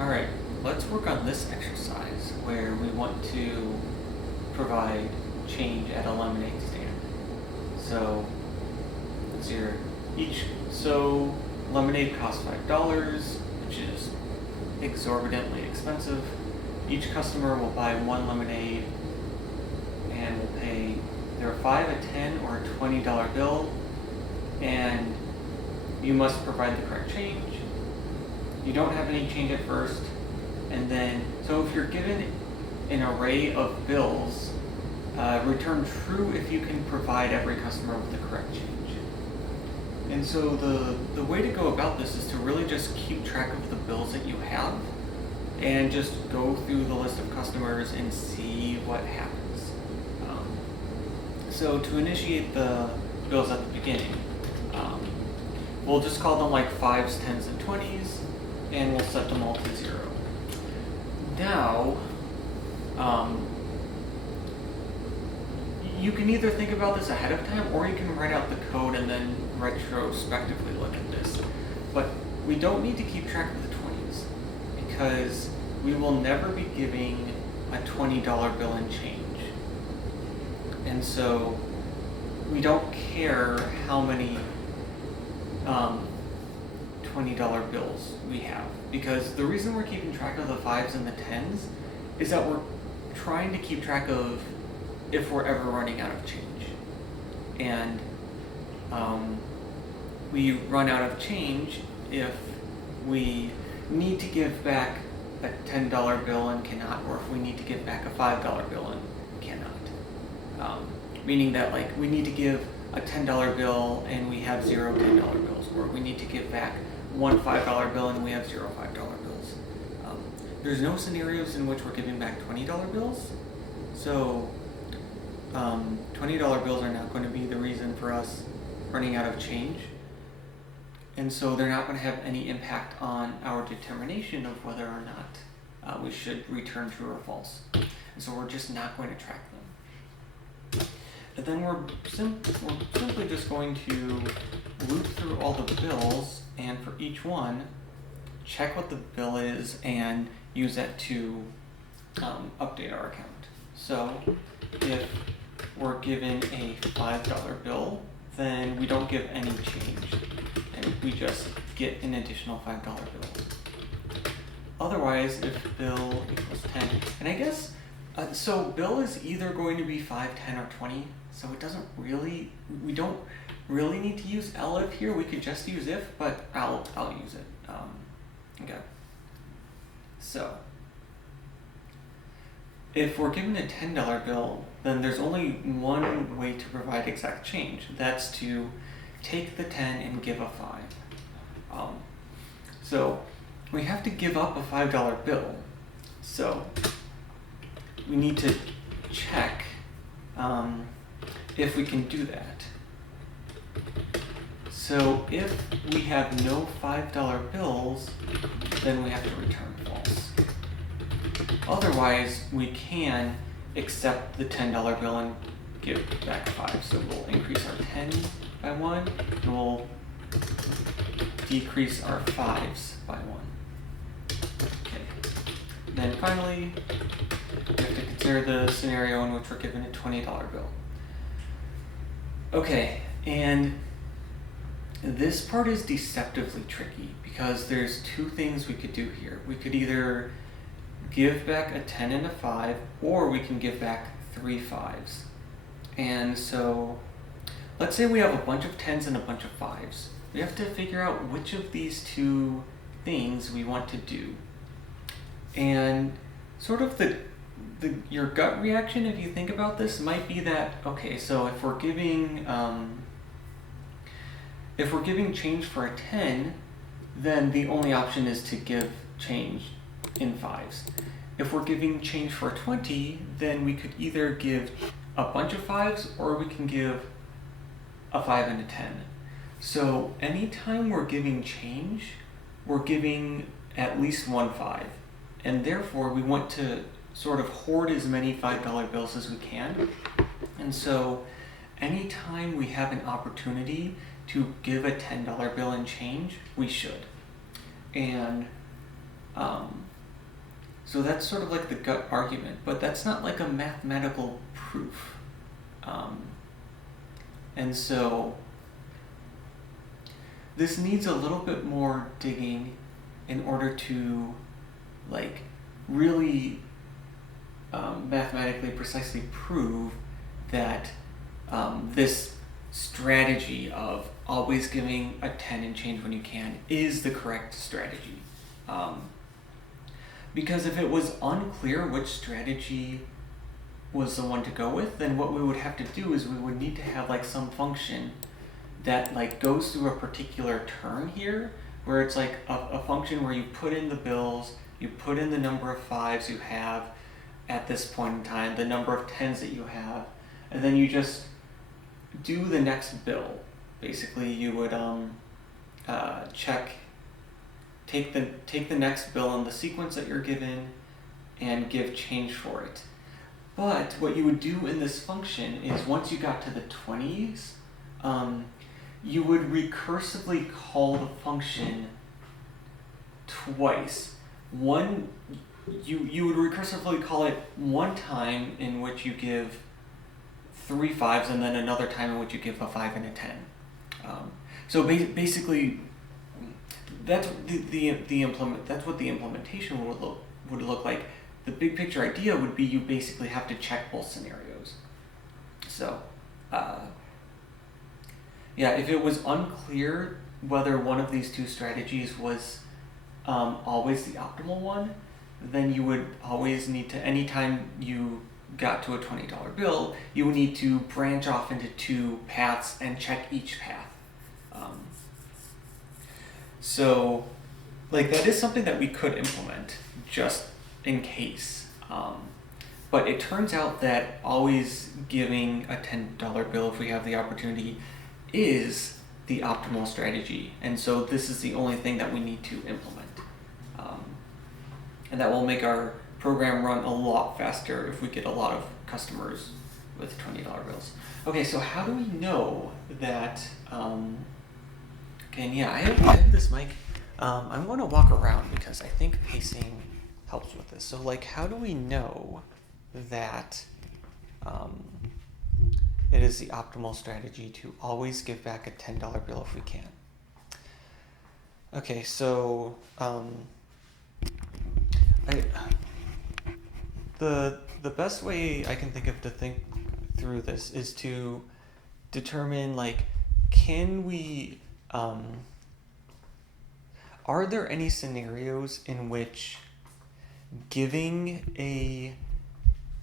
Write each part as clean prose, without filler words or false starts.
Alright, let's work on this exercise where we want to provide change at a lemonade stand. So let's see here. So lemonade costs $5, which is exorbitantly expensive. Each customer will buy one lemonade and will pay either a $5, a $10, or a $20 bill, and you must provide the correct change. You don't have any change at first, and then, so if you're given an array of bills, return true if you can provide every customer with the correct change. And so the way to go about this is to really just keep track of the bills that you have and just go through the list of customers and see what happens. So to initiate the bills at the beginning, we'll just call them like 5s, 10s, and 20s, and we'll set them all to 0. Now, you can either think about this ahead of time, or you can write out the code and then retrospectively look at this. But we don't need to keep track of the 20s, because we will never be giving a $20 bill in change. And so we don't care how many $20 bills we have, because the reason we're keeping track of the 5s and the 10s is that we're trying to keep track of if we're ever running out of change. And we run out of change if we need to give back a $10 bill and cannot, or if we need to give back a $5 bill and cannot. Meaning that, like, we need to give a $10 bill and we have 0 $10 bills, or we need to give back one $5 bill and we have 0 $5 bills. There's no scenarios in which we're giving back $20 bills, so $20 bills are not going to be the reason for us running out of change, and so they're not going to have any impact on our determination of whether or not we should return true or false. And so we're just not going to track them. And then we're simply just going to loop through all the bills, and for each one, check what the bill is and use that to update our account. So if we're given a $5 bill, then we don't give any change, and we just get an additional $5 bill. Otherwise, if bill equals 10, and I guess, so bill is either going to be 5, 10, or 20, so it doesn't really, we don't really need to use elif here. We could just use if, but I'll use it. Okay. So if we're given a $10 bill, then there's only one way to provide exact change. That's to take the 10 and give a 5. So we have to give up a $5 bill. So we need to check if we can do that. So if we have no $5 bills, then we have to return false. Otherwise, we can accept the $10 bill and give back 5. So we'll increase our 10 by 1, and we'll decrease our 5s by 1. Okay. Then finally, we have to consider the scenario in which we're given a $20 bill. Okay, and this part is deceptively tricky because there's two things we could do here. We could either give back a 10 and a 5, or we can give back 3 5s. And so let's say we have a bunch of 10s and a bunch of 5s. We have to figure out which of these two things we want to do. And sort of your gut reaction, if you think about this, might be that, okay, so if we're giving change for a 10, then the only option is to give change in 5s. If we're giving change for a 20, then we could either give a bunch of 5s, or we can give a 5 and a 10. So anytime we're giving change, we're giving at least one 5. And therefore, we want to sort of hoard as many $5 bills as we can. And so anytime we have an opportunity to give a $10 bill in change, we should. And So that's sort of like the gut argument, but that's not like a mathematical proof. And so this needs a little bit more digging in order to like really mathematically precisely prove that this strategy of always giving a 10 and change when you can is the correct strategy. Because if it was unclear which strategy was the one to go with, then what we would have to do is we would need to have like some function that like goes through a particular term here, where it's like a function where you put in the bills, you put in the number of 5s you have at this point in time, the number of 10s that you have, and then you just do the next bill. Basically, you would take the next bill in the sequence that you're given and give change for it. But what you would do in this function is once you got to the 20s, you would recursively call the function twice. You would recursively call it one time in which you give 3 5s and then another time in which you give a 5 and a 10. So basically, that's that's what the implementation would look like. The big picture idea would be you basically have to check both scenarios. So, yeah, if it was unclear whether one of these two strategies was always the optimal one, then you would always need to, anytime you got to a $20 bill, you would need to branch off into 2 paths and check each path. So, like, that is something that we could implement just in case. But it turns out that always giving a $10 bill if we have the opportunity is the optimal strategy. And so this is the only thing that we need to implement. And that will make our program run a lot faster if we get a lot of customers with $20 bills. Okay, so how do we know that, okay, and yeah, I have this mic. I'm going to walk around because I think pacing helps with this. So like, how do we know that it is the optimal strategy to always give back a $10 bill if we can? Okay, so the best way I can think of to think through this is to determine, like, can we are there any scenarios in which giving a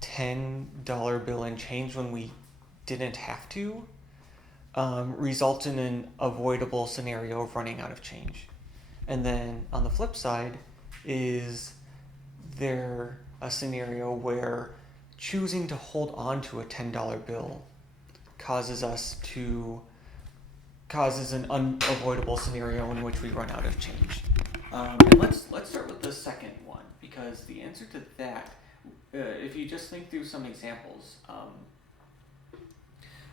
$10 bill and change when we didn't have to results in an avoidable scenario of running out of change? And then on the flip side, is there a scenario where choosing to hold on to a $10 bill causes an unavoidable scenario in which we run out of change? And let's start with the second one, because the answer to that, if you just think through some examples,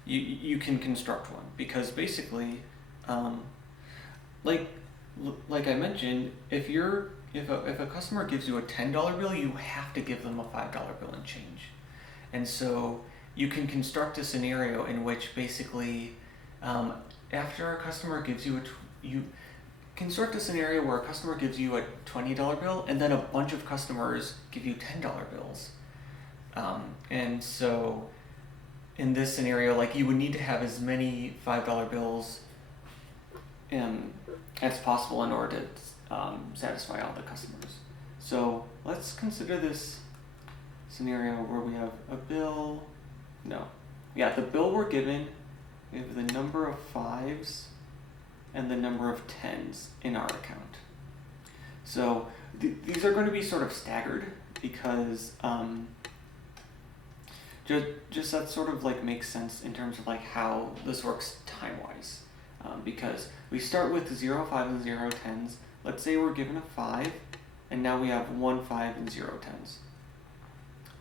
you can construct one, because basically, like I mentioned, if a customer gives you a $10 bill, you have to give them a $5 bill and change. And so you can construct a scenario in which basically, after a customer gives you you construct a scenario where a customer gives you a $20 bill and then a bunch of customers give you $10 bills. And so in this scenario, like, you would need to have as many $5 bills as possible in order to satisfy all the customers. So let's consider this scenario where we have a bill. The bill we're given, we have the number of 5s and the number of 10s in our account. So these are going to be sort of staggered because just that sort of like makes sense in terms of like how this works time-wise. Because we start with 0 5 and 0 10s. Let's say we're given a 5, and now we have 1 5 and 0 10s.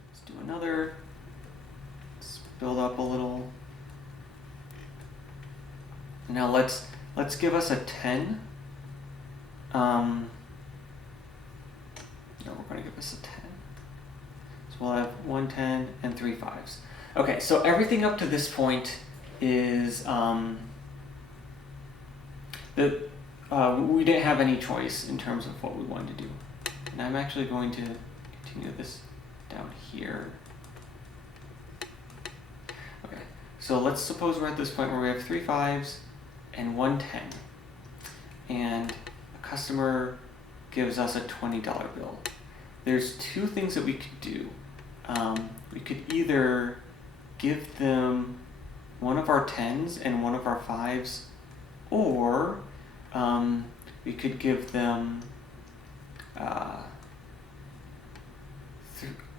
Let's do another. Let's build up a little. Now let's give us a 10. No, we're going to give us a 10. we'll have 110 and 3 5s. Okay, so everything up to this point is we didn't have any choice in terms of what we wanted to do. And I'm actually going to continue this down here. Okay, so let's suppose we're at this point where we have 3 5s and 110. And a customer gives us a $20 bill. There's two things that we could do. We could either give them one of our 10s and one of our 5s, or we could give them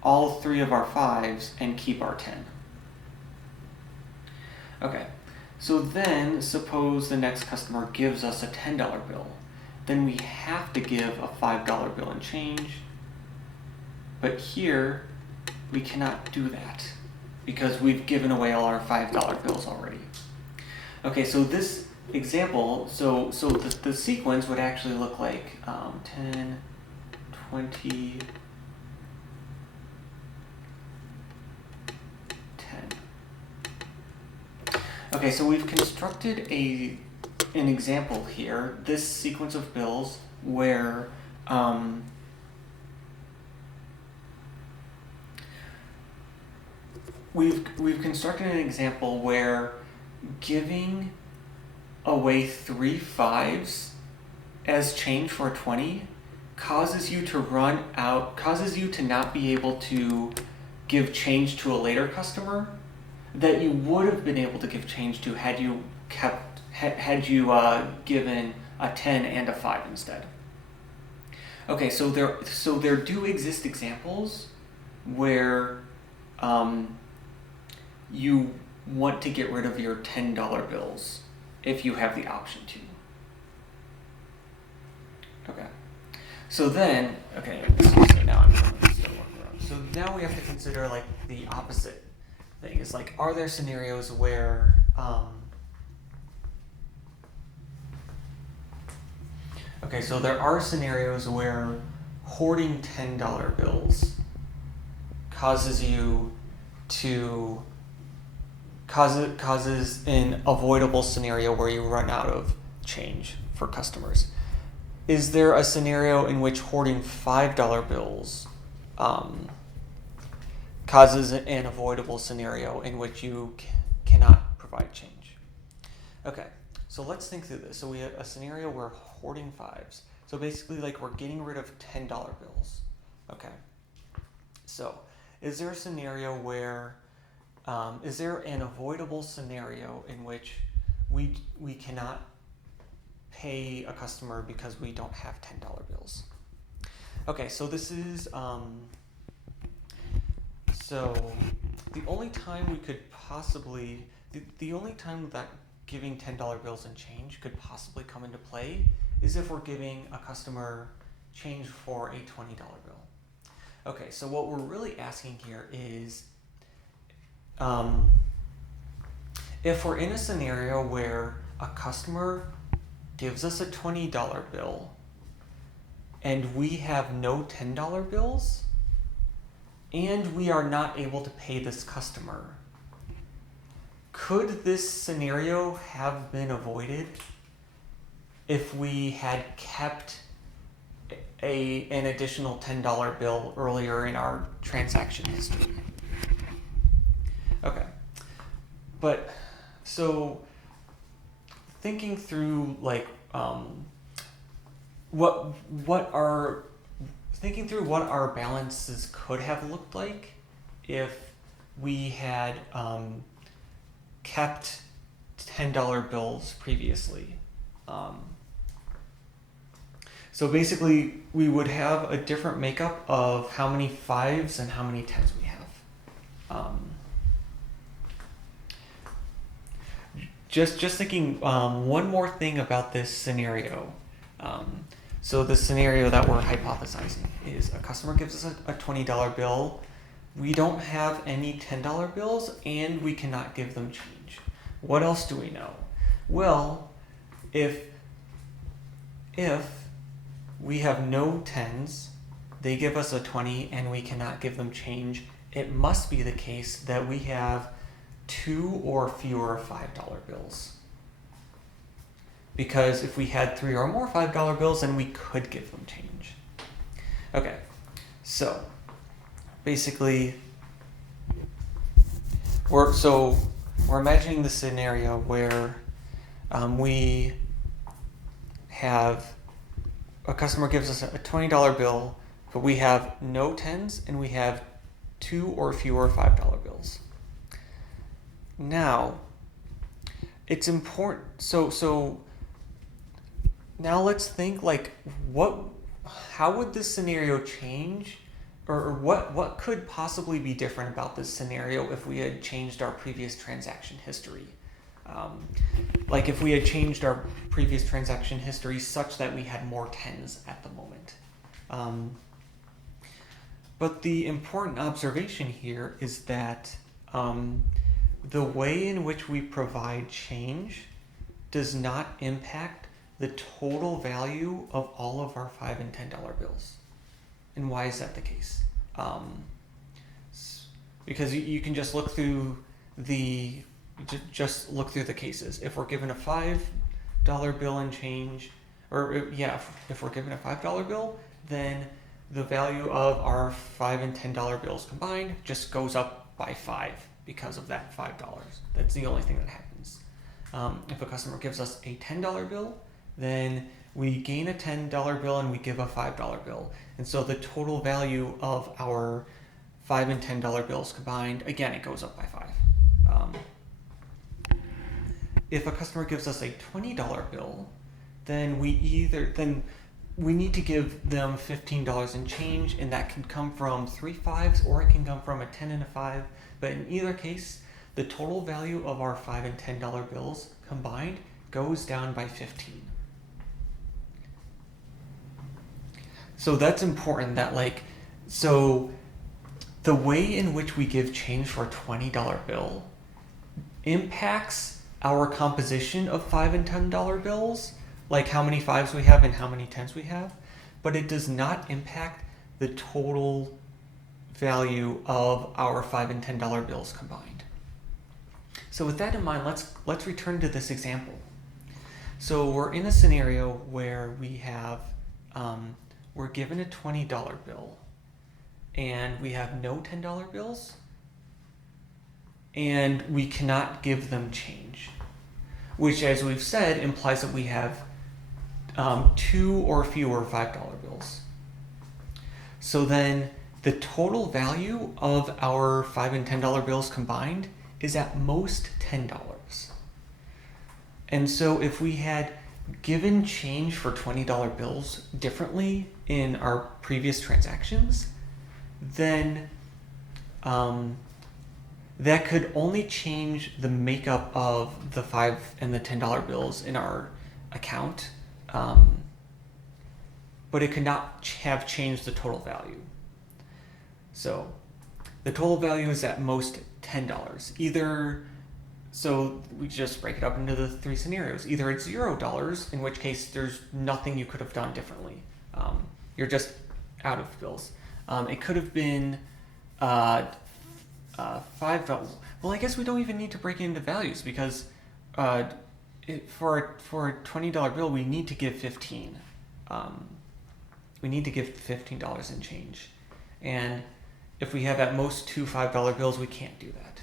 all 3 of our 5s and keep our 10. Okay, so then suppose the next customer gives us a $10 bill. Then we have to give a $5 bill and change. But here, we cannot do that because we've given away all our $5 bills already. Okay, so this example, so the sequence would actually look like 10, 20, 10. Okay, so we've constructed an example here, this sequence of bills where we've constructed an example where giving away 3 5s as change for a 20 causes you to not be able to give change to a later customer that you would have been able to give change to had you given a 10 and a 5 instead. Okay, so there do exist examples where you want to get rid of your $10 bills if you have the option to. Okay, so then, so now I'm going to still work around. So now we have to consider like the opposite thing. Is like, are there scenarios where so there are scenarios where hoarding $10 bills causes an avoidable scenario where you run out of change for customers. Is there a scenario in which hoarding $5 bills causes an avoidable scenario in which you cannot provide change? Okay, so let's think through this. So we have a scenario where hoarding 5s. So basically, like, we're getting rid of $10 bills. Okay, so is there a scenario where is there an avoidable scenario in which we cannot pay a customer because we don't have $10 bills? Okay, so this is so the only time we could possibly the only time that giving $10 bills and change could possibly come into play is if we're giving a customer change for a $20 bill. Okay, so what we're really asking here is if we're in a scenario where a customer gives us a $20 bill and we have no $10 bills and we are not able to pay this customer, could this scenario have been avoided if we had kept an additional $10 bill earlier in our transaction history? Okay, but so thinking through like what our balances could have looked like if we had kept $10 bills previously. So basically, we would have a different makeup of how many 5s and how many 10s we have. Just thinking one more thing about this scenario. So the scenario that we're hypothesizing is a customer gives us a $20 bill. We don't have any $10 bills, and we cannot give them change. What else do we know? Well, if we have no 10s, they give us a 20, and we cannot give them change, it must be the case that we have 2 or fewer $5 bills. Because if we had 3 or more $5 bills, then we could give them change. Okay, so basically, we're imagining the scenario where we have a customer gives us a $20 bill, but we have no 10s and we have 2 or fewer $5 bills. Now, it's important. So now let's think like how would this scenario change, or what could possibly be different about this scenario if we had changed our previous transaction history? Like if we had changed our previous transaction history such that we had more 10s at the moment. But the important observation here is that the way in which we provide change does not impact the total value of all of our $5 and $10 bills. And why is that the case? Because you can just look through the cases. If we're given a $5 bill and change, if we're given a $5 bill, then the value of our $5 and $10 bills combined just goes up by 5 because of that $5. That's the only thing that happens. If a customer gives us a $10 bill, then we gain a $10 bill and we give a $5 bill. And so the total value of our $5 and $10 bills combined, again, it goes up by 5. If a customer gives us a $20 bill, then we need to give them $15 in change, and that can come from 3 5s or it can come from a 10 and a 5. But in either case, the total value of our $5 and $10 bills combined goes down by 15. So that's important that so the way in which we give change for a $20 bill impacts our composition of $5 and $10 bills, like how many 5s we have and how many 10s we have, but it does not impact the total value of our $5 and $10 bills combined. So with that in mind, let's return to this example. So we're in a scenario where we have we're given a $20 bill and we have no $10 bills, and we cannot give them change, which, as we've said, implies that we have 2 or fewer $5 bills. So then the total value of our $5 and $10 bills combined is at most $10. And so if we had given change for $20 bills differently in our previous transactions, then that could only change the makeup of the $5 and the $10 bills in our account, but it could not have changed the total value. So the total value is at most $10. So we just break it up into the 3 scenarios. Either it's $0, in which case there's nothing you could have done differently. You're just out of bills. It could have been $5. Well, I guess we don't even need to break it into values, because for a $20 bill, we need to give 15. We need to give $15 in change. And if we have at most 2 $5 bills, we can't do that.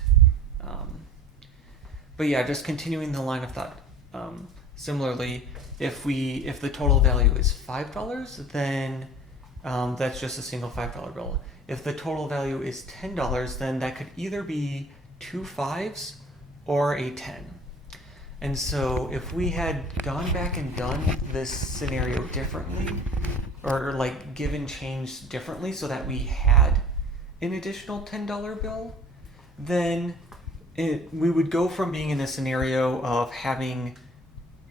But yeah, just continuing the line of thought. Similarly, if the total value is $5, then that's just a single $5 bill. If the total value is $10, then that could either be 2 5s or a 10. And so if we had gone back and done this scenario differently, or given change differently so that we had an additional $10 bill, then we would go from being in a scenario of having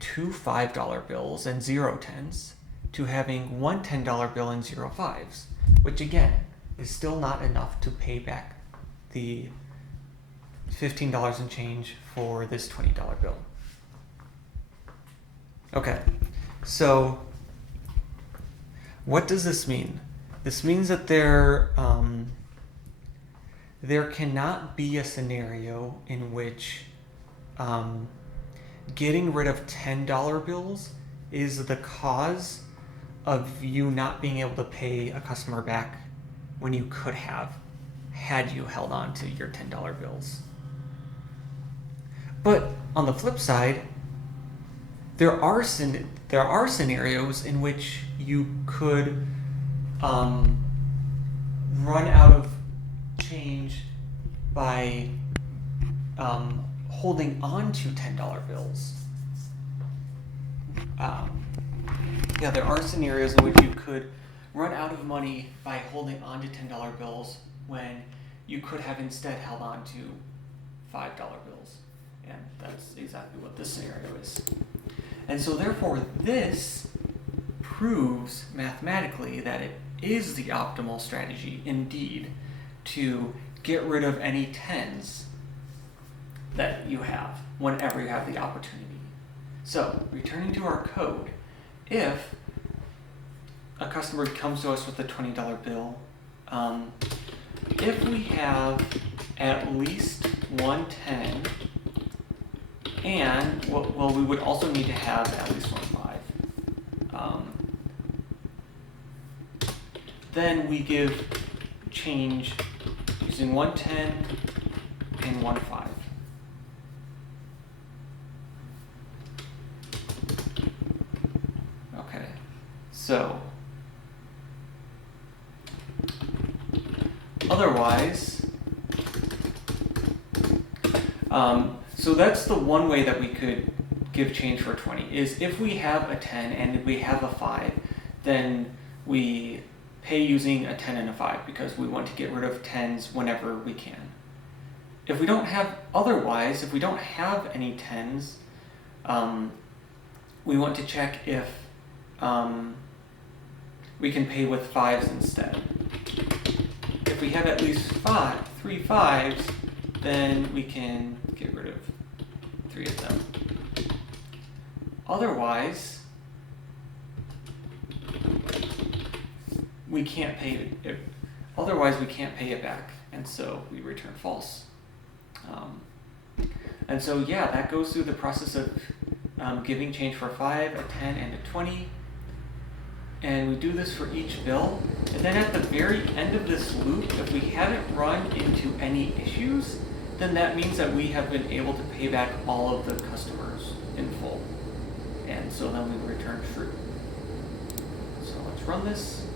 2 $5 bills and 0 10s to having 1 $10 bill and 0 5s, which again is still not enough to pay back the $15 in change for this $20 bill. Okay, so what does this mean? This means that there cannot be a scenario in which getting rid of $10 bills is the cause of you not being able to pay a customer back when you could have, had you held on to your $10 bills. But on the flip side, there are scenarios in which you could run out of change by holding on to $10 bills. There are scenarios in which you could run out of money by holding on to $10 bills when you could have instead held on to $5 bills. And that's exactly what this scenario is. And so therefore this proves mathematically that it is the optimal strategy indeed to get rid of any tens that you have whenever you have the opportunity. So returning to our code, if a customer comes to us with a $20 bill, if we have at least one 10, and well, we would also need to have at least one 5. Then we give change using one 10 and one 5. Okay, so otherwise, so that's the one way that we could give change for 20, is if we have a 10 and we have a 5, then we pay using a 10 and a 5 because we want to get rid of 10s whenever we can. If we don't have any 10s, we want to check if we can pay with 5s instead. If we have at least 3 5s, then we can get rid of 3 of them. Otherwise, we can't pay it. Otherwise, we can't pay it back, and so we return false. And so that goes through the process of giving change for a 5, a 10, and a 20. And we do this for each bill. And then at the very end of this loop, if we haven't run into any issues, then that means that we have been able to pay back all of the customers in full. And so then we return true. So let's run this.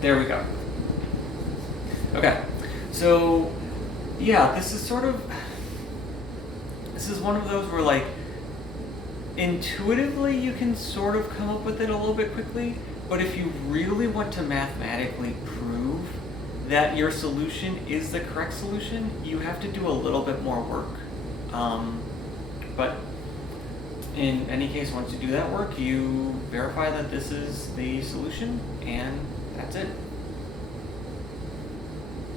There we go. Okay, so this is one of those where intuitively you can sort of come up with it a little bit quickly, but if you really want to mathematically prove that your solution is the correct solution, you have to do a little bit more work. But in any case, once you do that work, you verify that this is the solution, and that's it.